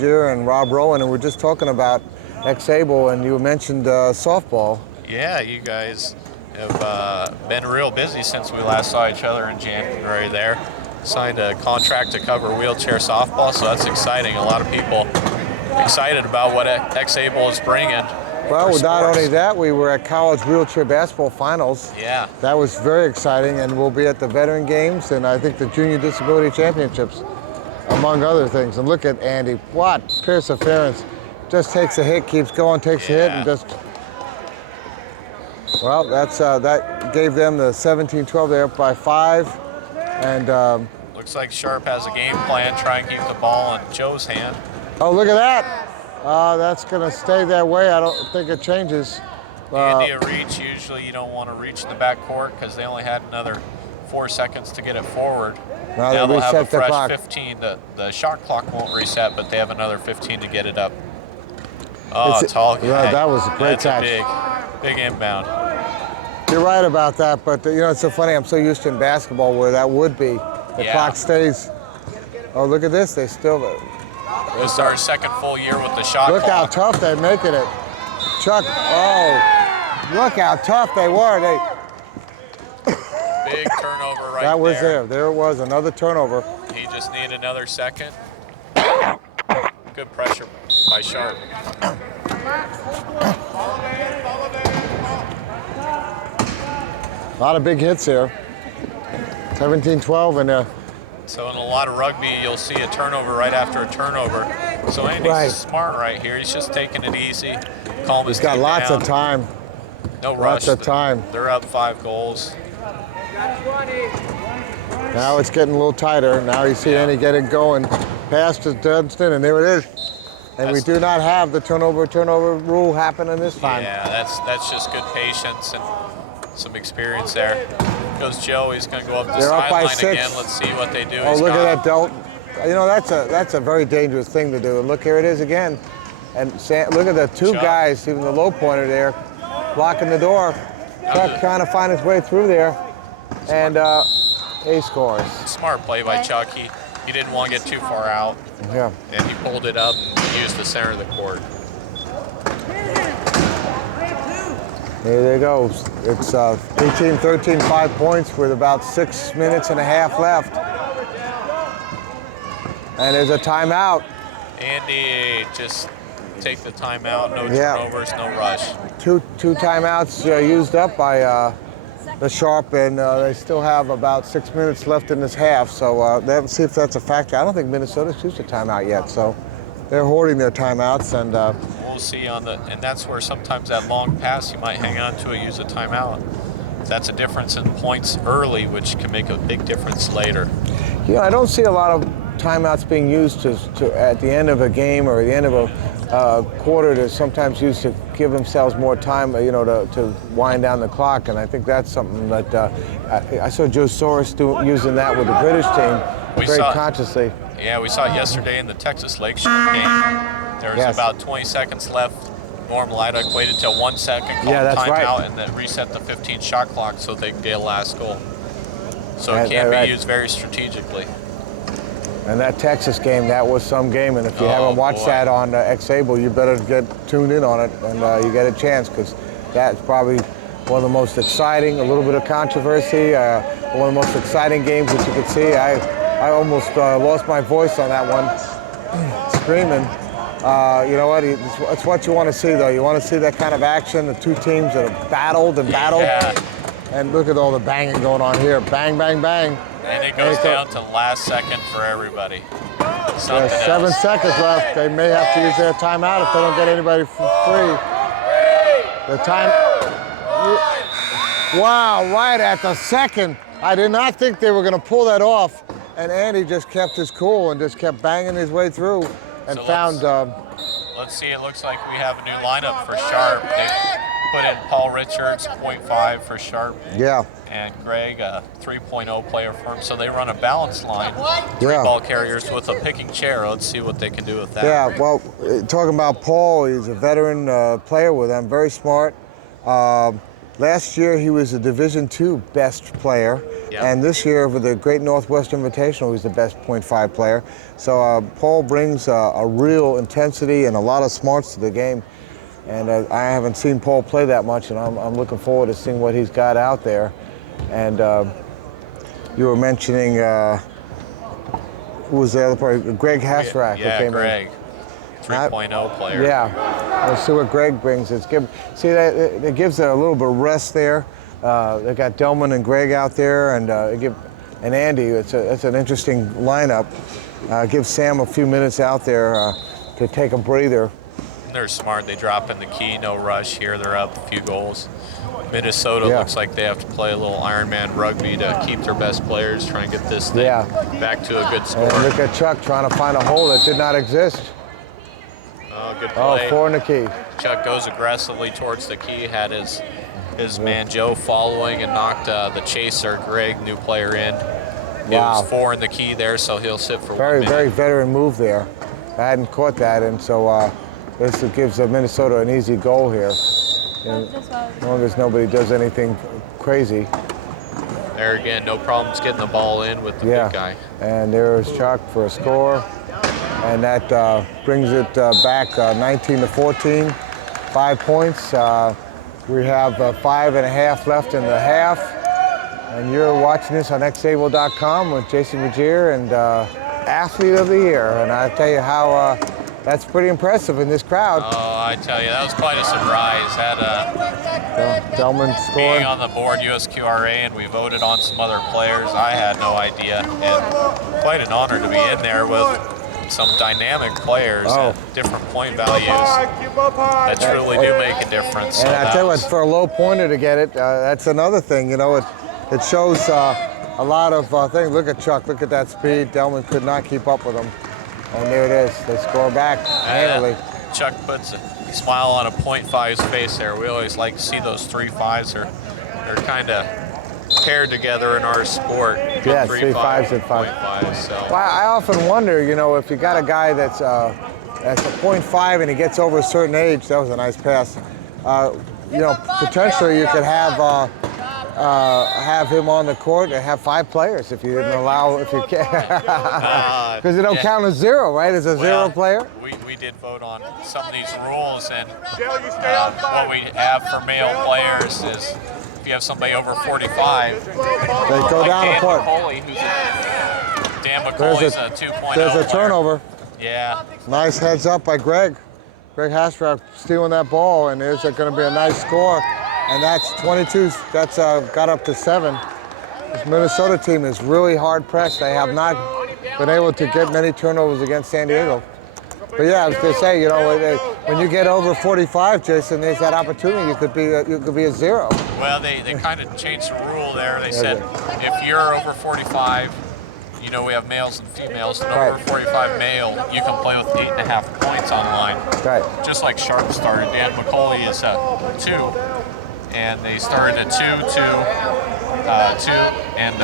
manager, and Rob Rowan, and we're just talking about X-Able, and you mentioned softball. Yeah, you guys have been real busy since we last saw each other in January there. Signed a contract to cover wheelchair softball, so that's exciting. A lot of people excited about what X-Able is bringing. Well, not only that, we were at college wheelchair basketball finals. Yeah. That was very exciting, and we'll be at the Veteran Games and I think the Junior Disability Championships, among other things. And look at Andy, what perseverance. Just takes a hit, keeps going, takes a hit, and just... Well, that gave them the 17-12. They're up by 5. And looks like Sharp has a game plan, try and keep the ball in Joe's hand. Oh, look at that. That's going to stay that way. I don't think it changes. Andy, a reach, usually you don't want to reach in the back court because they only had another 4 seconds to get it forward. Now they'll have a fresh clock. 15. The shot clock won't reset, but they have another 15 to get it up. Oh, tall guy. Yeah, that was a great catch. A big inbound. You're right about that, but it's so funny. I'm so used to in basketball where that would be. The clock stays. Oh, look at this. They still... This is our second full year with the shot Look clock. how tough they're making it. Chuck, look how tough they were. Big turnover right there. That was there. There it was, another turnover. He just needed another second. Good pressure by Sharp. A lot of big hits here. 17-12 and so in a lot of rugby, you'll see a turnover right after a turnover. So Andy's smart right here. He's just taking it easy. Calm his He's got team lots down. of time. No rush. Lots of time. They're up 5 goals. Now it's getting a little tighter. Now you see Andy get it going past to Dunstan, and there it is. And we do not have the turnover rule happening this time. Yeah, that's just good patience and some experience there. Goes Joe. He's going to go up the sideline again. Let's see what they do. Oh, look at that delt. That's a very dangerous thing to do. And look, here it is again. And look at the two guys, even the low pointer there, blocking the door. Chuck trying to find his way through there. And he scores. Smart play by Chuck. He didn't want to get too far out. Yeah. And he pulled it up and used the center of the court. There they go. It's 18-13, 5 points with about 6 minutes and a half left. And there's a timeout. Andy, just take the timeout. No turnovers, no rush. Two timeouts used up by the Sharp, and they still have about 6 minutes left in this half. So let's see if that's a factor. I don't think Minnesota's used a timeout yet, so they're hoarding their timeouts. And we'll see and that's where sometimes that long pass you might hang on to it, use a timeout. That's a difference in points early, which can make a big difference later. I don't see a lot of timeouts being used to at the end of a game or the end of a quarter to sometimes use to give themselves more time, to wind down the clock. And I think that's something that I saw Joe Soros using that with the British team very consciously. Yeah, we saw it yesterday in the Texas Lakeshore game. There was about 20 seconds left. Norm Lidock waited till 1 second, called timeout, and then reset the 15 shot clock so they could get a last goal. So it can be used very strategically. And that Texas game, that was some game. And if you haven't watched that on X-Able, you better get tuned in on it, and you get a chance, because that's probably one of the most exciting, a little bit of controversy, one of the most exciting games that you could see. I almost lost my voice on that one, screaming. You know what? It's what you want to see, though. You want to see that kind of action, the two teams that have battled and battled. Yeah. And look at all the banging going on here. Bang, bang, bang. And it goes down to last second for everybody. There's 7 seconds left. They may have to use their timeout if they don't get anybody for free. The time. Wow, right at the second. I did not think they were going to pull that off. And Andy just kept his cool and just kept banging his way through and found. Let's see, it looks like we have a new lineup for Sharp. They put in Paul Richards, 0.5 for Sharp. Yeah. And Greg, a 3.0 player for him. So they run a balanced line, 3 ball carriers with a picking chair. Let's see what they can do with that. Yeah, well, talking about Paul, he's a veteran player with them, very smart. Last year, he was a Division II best player. Yep. And this year, for the Great Northwest Invitational, he was the best .5 player. So Paul brings a real intensity and a lot of smarts to the game. And I haven't seen Paul play that much, and I'm looking forward to seeing what he's got out there. And you were mentioning, who was the other player? Greg Hasrak. Yeah, Greg. 3.0 player. Yeah, let's see what Greg brings. It gives a little bit of rest there. They got Delman and Greg out there, and Andy. It's an interesting lineup. Give Sam a few minutes out there to take a breather. They're smart. They drop in the key, no rush here. They're up a few goals. Minnesota looks like they have to play a little Ironman rugby to keep their best players, try and get this thing back to a good score. And look at Chuck trying to find a hole that did not exist. Oh, good play. 4 in the key. Chuck goes aggressively towards the key, had his man Joe following and knocked the chaser, Greg, new player, in. It was 4 in the key there, so he'll sit for 1 minute. Very veteran move there. I hadn't caught that, and so this gives Minnesota an easy goal here. As long as nobody does anything crazy. There again, no problems getting the ball in with the big guy. And there's Chuck for a score. And that brings it back 19-14, 5 points. We have 5.5 left in the half. And you're watching this on xable.com with Jason Magier and Athlete of the Year. And I tell you how that's pretty impressive in this crowd. Oh, I tell you, that was quite a surprise. Delman scored. Being on the board, USQRA, and we voted on some other players. I had no idea. And quite an honor to be in there with some dynamic players at different point values that truly do make a difference. And I tell you what, for a low pointer to get it, that's another thing. You know, it shows a lot of things. Look at Chuck. Look at that speed. Delman could not keep up with him. And there it is. They score back handily. Chuck puts a smile on a .5's face there. We always like to see those 3.5s. They're kind of paired together in our sport. Yeah, 3.5s and 5. So. Well, I often wonder, you know, if you got a guy that's a .5 and he gets over a certain age, that was a nice pass. You know, potentially you could have him on the court and have 5 players if you didn't allow, if you can't. Because they don't count as 0, right? As a 0 player? We did vote on some of these rules, and what we have for male players is if you have somebody over 45, they go down the court. Dan McCauley's a 2.0 There's a turnover. Yeah. Nice heads up by Greg. Greg Hasrak stealing that ball, and there's going to be a nice score. And that's 22, that's got up to 7. This Minnesota team is really hard pressed. They have not been able to get many turnovers against San Diego. But yeah, I was going to say, you know, when you get over 45, Jason, there's that opportunity. You could be a 0. Well, they kind of changed the rule there. They said if you're over 45, you know, we have males and females, and over 45 male, you can play with 8.5 points online. Right. Just like Sharp started. Dan McCauley is 2. And they started at 2, and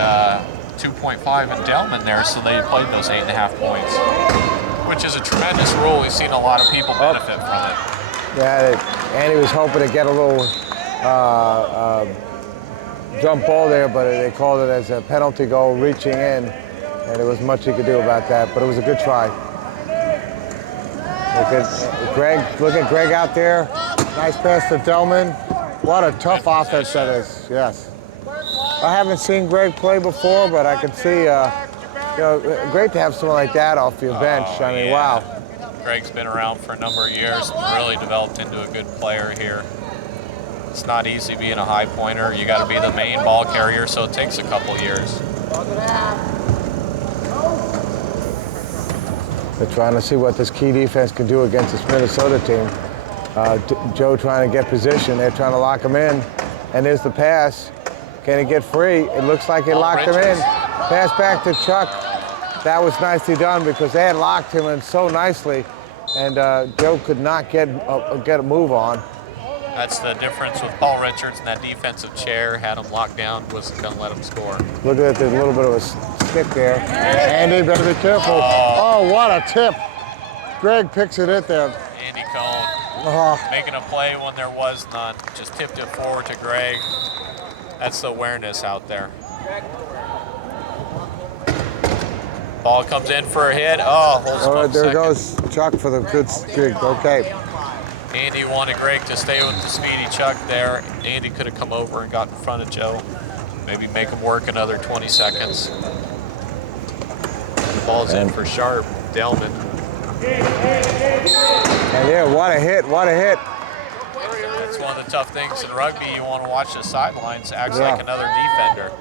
2.5 in Delman there, so they played those 8.5 points, which is a tremendous rule. We've seen a lot of people benefit from it. Yeah, Andy was hoping to get a little jump ball there, but they called it as a penalty goal, reaching in, and there was much he could do about that, but it was a good try. Look at Greg out there. Nice pass to Delman. What a tough offense that is, yes. I haven't seen Greg play before, but I could see, you know, great to have someone like that off your bench. I mean, wow. Greg's been around for a number of years and really developed into a good player here. It's not easy being a high pointer. You got to be the main ball carrier, so it takes a couple years. They're trying to see what this key defense can do against this Minnesota team. Joe trying to get position. They're trying to lock him in. And there's the pass. Can he get free? It looks like he locked him in. Pass back to Chuck. That was nicely done because they had locked him in so nicely. And Joe could not get a move on. That's the difference with Paul Richards and that defensive chair. Had him locked down, wasn't going to let him score. Look at that, there's a little bit of a stick there. Andy, better be careful. Oh, what a tip. Greg picks it in there. Andy Cohn. making a play when there was none. Just tipped it forward to Greg. That's the awareness out there. Ball comes in for a hit. Oh, holds there second. goes Chuck for the good gig. Okay. Andy wanted Greg to stay with the speedy Chuck there. Andy could have come over and got in front of Joe. Maybe make him work another 20 seconds. Ball's in for Sharp. Delman. And yeah, what a hit, what a hit. That's one of the tough things in rugby. You want to watch the sidelines. Acts like another defender.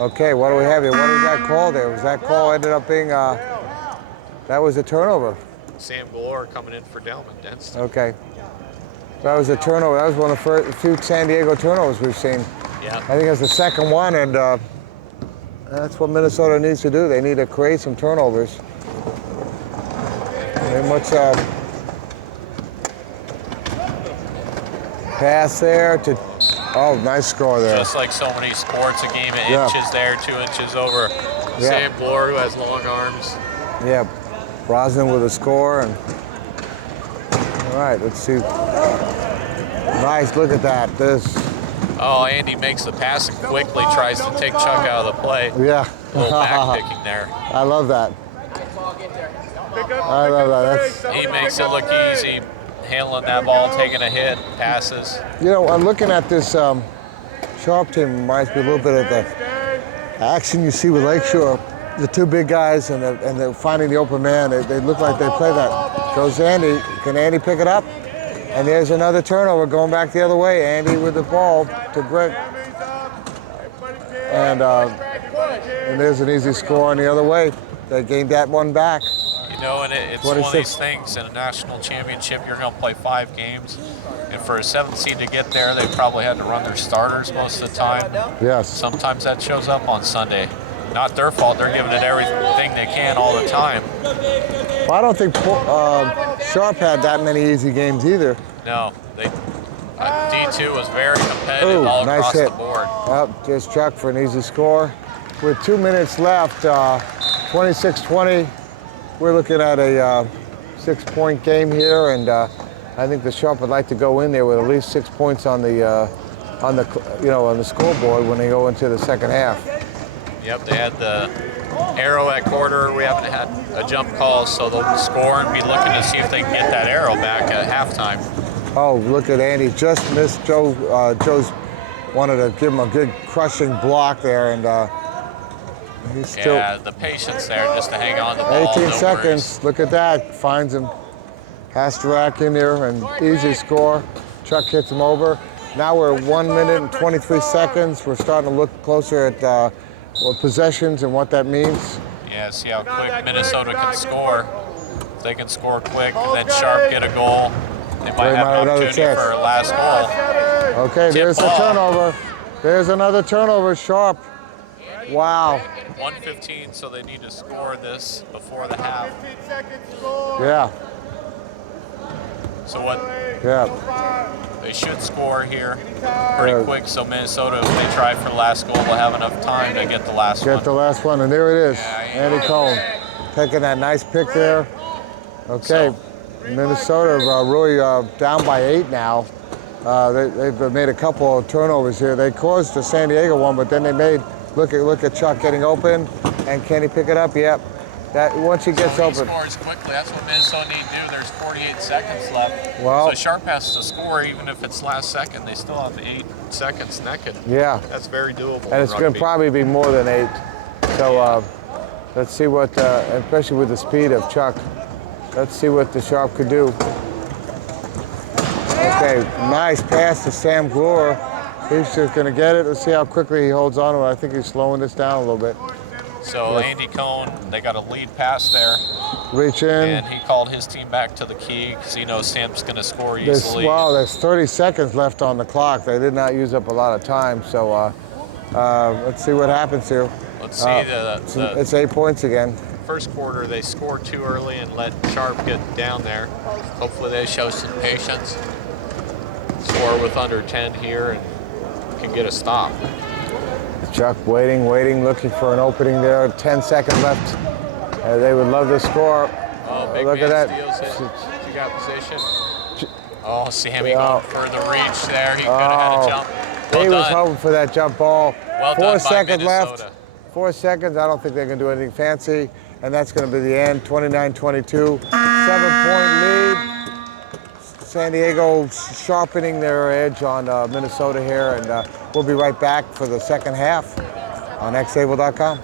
Okay, what do we have here? What was that call there? Was that call ended up being, that was a turnover. Sam Galore coming in for Delman. Denston. Okay. That was a turnover. That was one of the few San Diego turnovers we've seen. Yeah. I think it's the second one, and that's what Minnesota needs to do. They need to create some turnovers. Very much pass there to, oh, nice score there. Just like so many sports, a game of inches there, 2 inches over. Sam Glore, who has long arms. Yeah, Brosnan with a score. And all right, let's see. Nice, look at that. Oh, Andy makes the pass and quickly tries to take Chuck out of the play. Yeah. A little back picking there. I love that. I love that. He makes it look easy, handling that ball, taking a hit, passes. You know, I'm looking at this Sharp team, reminds me a little bit of the action you see with Lakeshore. The two big guys and they're finding the open man. They look like they play that. Goes Andy. Can Andy pick it up? And there's another turnover going back the other way. Andy with the ball to Greg. And there's an easy score on the other way. They gained that one back. You know, and it's one of these things in a national championship, you're going to play 5 games. And for a 7th seed to get there, they probably had to run their starters most of the time. Yes. Sometimes that shows up on Sunday. Not their fault. They're giving it everything they can all the time. Well, I don't think Sharp had that many easy games either. No. D2 was very competitive all across the board. Yep, just Chuck for an easy score. With 2 minutes left, 26-20, we're looking at a 6-point game here, and I think the Sharp would like to go in there with at least 6 points on the scoreboard when they go into the second half. Yep, they had the arrow at quarter. We haven't had a jump call, so they'll score and be looking to see if they can get that arrow back at halftime. Oh, look at Andy, just missed Joe. Joe's wanted to give him a good crushing block there, and he's still... Yeah, the patience there just to hang on the ball. 18 seconds, look at that, finds him. Has to rack in there, and easy score. Chuck hits him over. Now we're 1 minute and 23 seconds. We're starting to look closer at possessions and what that means. Yeah, see how quick Minnesota can score. If they can score quick, then Sharp get a goal. They might have an opportunity for a last goal. Okay, there's a turnover. There's another turnover, Sharp. Wow. 1:15, so they need to score this before the half. Yeah. So what? Yeah. They should score here pretty quick, so Minnesota, if they try for the last goal, will have enough time to get the last one. Get the last one, and there it is. Andy Cohn taking that nice pick there. Okay, Minnesota really down by 8 now. They've made a couple of turnovers here. They caused the San Diego one, but then they made, look at Chuck getting open, and can he pick it up? Yep. That once he gets open. Scores quickly. That's what Minnesota need to do. There's 48 seconds left. Well, so Sharp has to score even if it's last second. They still have 8 seconds naked. Yeah. That's very doable. And it's going to probably be more than 8. So let's see what, especially with the speed of Chuck, let's see what the Sharp could do. Okay, nice pass to Sam Glore. He's just going to get it. Let's see how quickly he holds on to it. I think he's slowing this down a little bit. So Andy Cohn, they got a lead pass there. Reach in. And he called his team back to the key because he knows Sam's going to score easily. There's 30 seconds left on the clock. They did not use up a lot of time. So let's see what happens here. Let's see. It's 8 points again. First quarter, they scored too early and let Sharp get down there. Hopefully they show some patience. Score with under 10 here and can get a stop. Chuck waiting, looking for an opening there. 10 seconds left. They would love to score. Oh, big look man at that. steals it. You got position. Oh, Sammy going for the reach there. He could have had a jump. He was hoping for that jump ball. Well 4 done by seconds Minnesota. left. 4 seconds. I don't think they're going to do anything fancy. And that's going to be the end, 29-22. 7-point lead. San Diego sharpening their edge on Minnesota here. And we'll be right back for the second half on xable.com.